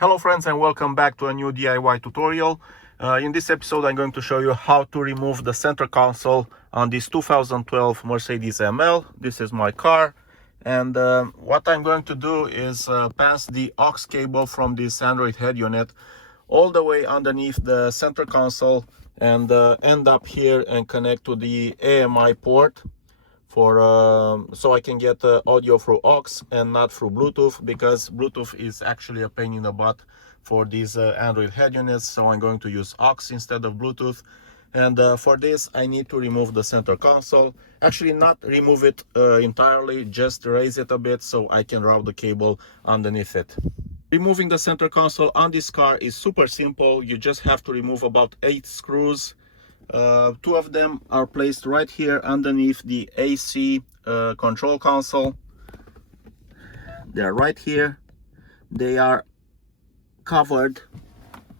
Hello friends, and welcome back to a new DIY tutorial. In this episode I'm going to show you how to remove the center console on this 2012 Mercedes ML. This is my car, and what I'm going to do is pass the aux cable from this Android head unit all the way underneath the center console and end up here and connect to the AMI port for so I can get audio through aux and not through Bluetooth, because Bluetooth is actually a pain in the butt for these Android head units. So I'm going to use aux instead of Bluetooth, and for this I need to remove the center console. Actually, not remove it entirely, just raise it a bit so I can route the cable underneath it. Removing the center console on this car is super simple. You just have to remove about 8 screws. 2 of them are placed right here underneath the AC control console. They're right here. They are covered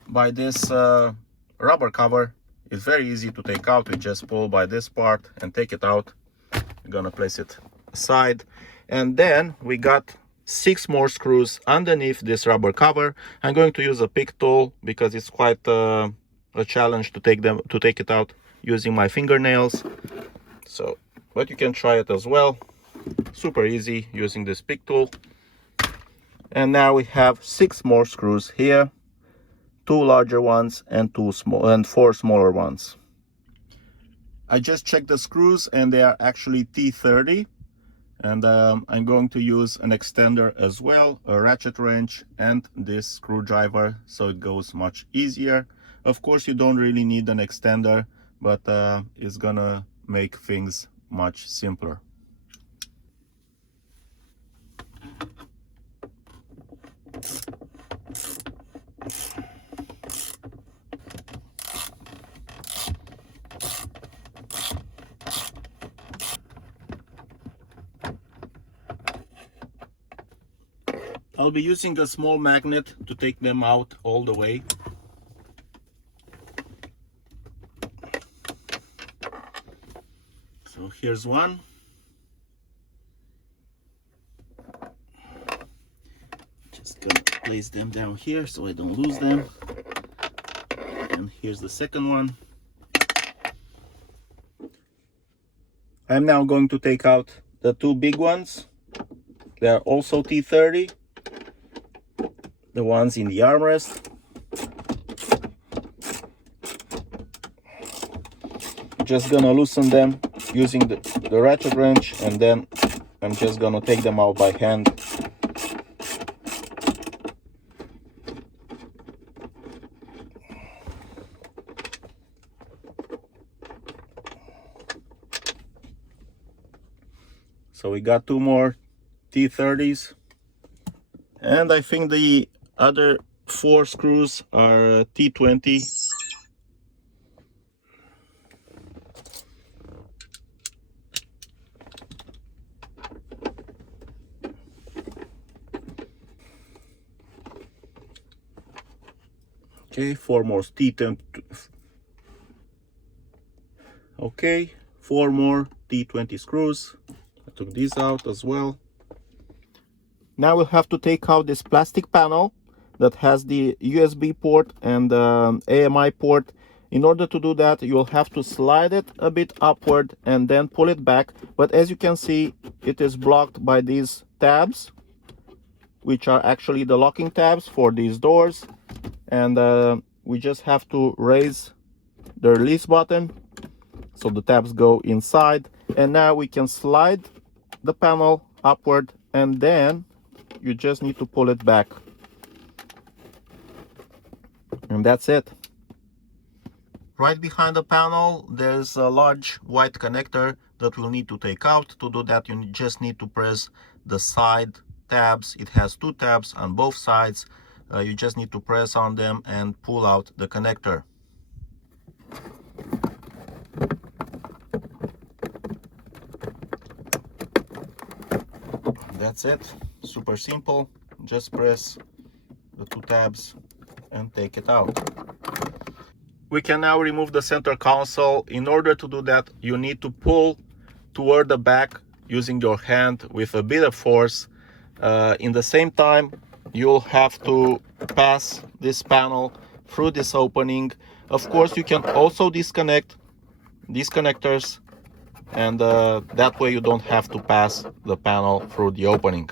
by this rubber cover. It's very easy to take out. You just pull by this part and take it out. I'm gonna place it aside, and then we got 6 more screws underneath this rubber cover. I'm going to use a pick tool because it's quite a challenge to take it out using my fingernails. So, but you can try it as well. Super easy using this pick tool. And now we have 6 more screws here, 2 larger ones and 4 smaller ones. I just checked the screws and they are actually T30, and I'm going to use an extender as well, a ratchet wrench, and this screwdriver, so it goes much easier. Of course, you don't really need an extender, but it's gonna make things much simpler. I'll be using a small magnet to take them out all the way. So here's one. Just gonna place them down here so I don't lose them. And here's the second one. I'm now going to take out the 2 big ones. They are also T30. The ones in the armrest. Just gonna loosen them using the ratchet wrench, and then I'm just gonna take them out by hand. So we got 2 more T30s, and I think the other 4 screws are T20. Okay, 4 more T10. Okay, 4 more T20 screws. I took these out as well. Now we'll have to take out this plastic panel that has the USB port and AMI port. In order to do that, you'll have to slide it a bit upward and then pull it back. But as you can see, it is blocked by these tabs, which are actually the locking tabs for these doors. And we just have to raise the release button so the tabs go inside. And now we can slide the panel upward, and then you just need to pull it back. And that's it. Right behind the panel, there's a large white connector that we'll need to take out. To do that, you just need to press the side tabs. It has 2 tabs on both sides. You just need to press on them and pull out the connector. That's it. Super simple. Just press the 2 tabs and take it out. We can now remove the center console. In order to do that, you need to pull toward the back using your hand with a bit of force. In the same time, you'll have to pass this panel through this opening. Of course, you can also disconnect these connectors, and that way you don't have to pass the panel through the opening.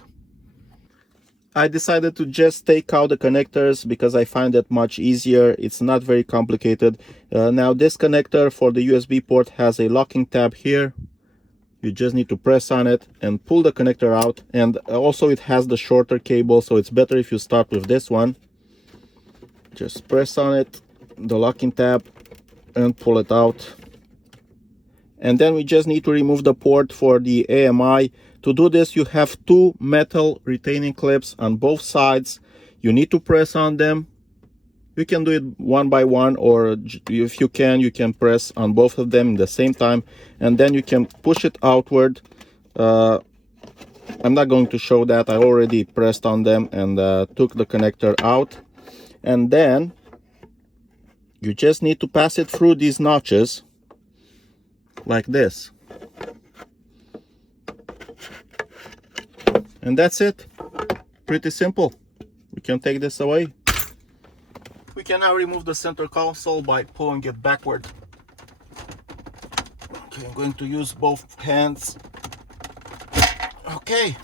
I decided to just take out the connectors because I find that much easier. It's not very complicated. Now this connector for the USB port has a locking tab here. You just need to press on it and pull the connector out. And also it has the shorter cable, so it's better if you start with this one. Just press on it, the locking tab, and pull it out. And then we just need to remove the port for the AMI. To do this, you have two metal retaining clips on both sides. You need to press on them. You can do it one by one, or if you can press on both of them at the same time, and then you can push it outward. I'm not going to show that. I already pressed on them and took the connector out. And then you just need to pass it through these notches like this. And that's it. Pretty simple. We can take this away. We can now remove the center console by pulling it backward. Okay, I'm going to use both hands. Okay.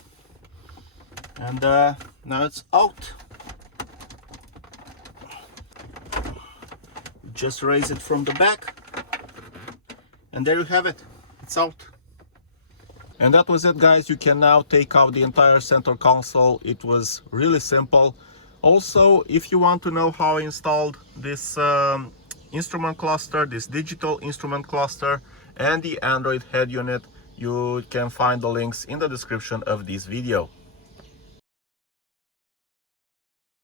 And now it's out. Just raise it from the back. And there you have it. It's out. And that was it, guys. You can now take out the entire center console. It was really simple. Also, if you want to know how I installed this instrument cluster, this digital instrument cluster, and the Android head unit, you can find the links in the description of this video.